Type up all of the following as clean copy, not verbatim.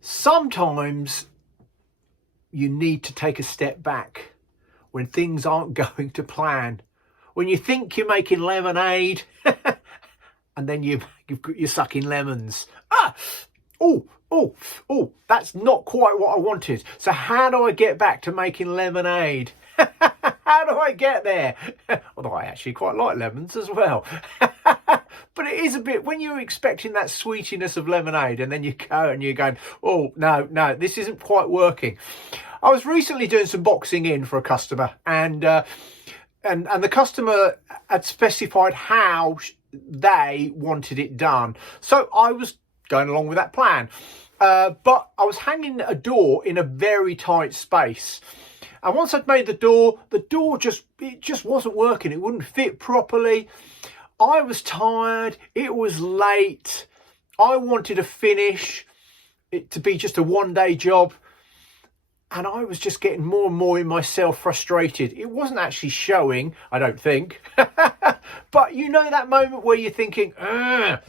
Sometimes you need to take a step back when things aren't going to plan. When you think you're making lemonade and then you're sucking lemons. Oh, that's not quite what I wanted. So how do I get back to making lemonade? How do I get there? Although I actually quite like lemons as well. But it is a bit, when you're expecting that sweetiness of lemonade and then you go and you're going, oh, no, this isn't quite working. I was recently doing some boxing in for a customer, and the customer had specified how they wanted it done. So I was going along with that plan. But I was hanging a door in a very tight space. And once I'd made the door just wasn't working. It wouldn't fit properly. I was tired. It was late. I wanted to finish it to be just a one-day job. And I was just getting more and more in myself frustrated. It wasn't actually showing, I don't think. But you know that moment where you're thinking, ugh.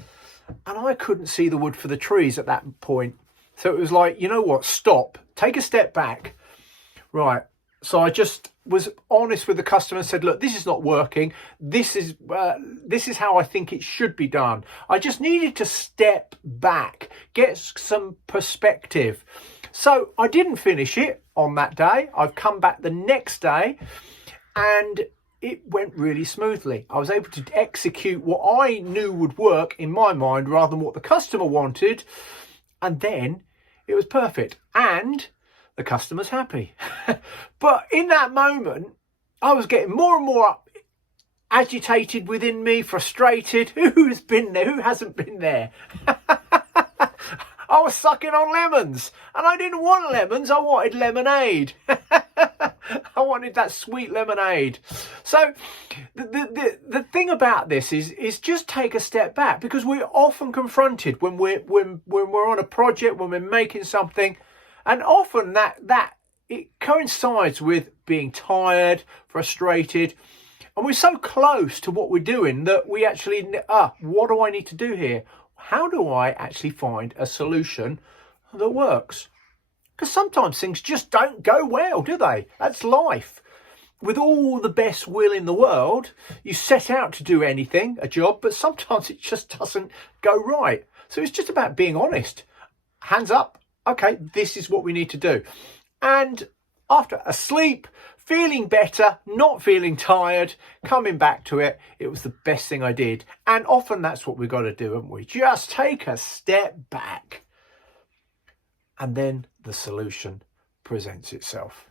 And I couldn't see the wood for the trees at that point. So it was like, you know what, stop, take a step back. Right. So I just was honest with the customer and said, look, this is not working. This is how I think it should be done. I just needed to step back, get some perspective. So I didn't finish it on that day. I've come back the next day and it went really smoothly. I was able to execute what I knew would work in my mind rather than what the customer wanted. And then it was perfect. And the customer's happy. But in that moment, I was getting more and more agitated within me, frustrated. Who's been there? Who hasn't been there? I was sucking on lemons and I didn't want lemons. I wanted lemonade. I wanted that sweet lemonade. So the thing about this is just take a step back, because we're often confronted when we're on a project, when we're making something, and often that it coincides with being tired, frustrated, and we're so close to what we're doing that we actually, what do I need to do here? How do I actually find a solution that works? Because sometimes things just don't go well, do they? That's life. With all the best will in the world, you set out to do anything, a job, but sometimes it just doesn't go right. So it's just about being honest. Hands up. Okay, this is what we need to do. And after a sleep, feeling better, not feeling tired, coming back to it, it was the best thing I did. And often that's what we've got to do, haven't we? Just take a step back. And then the solution presents itself.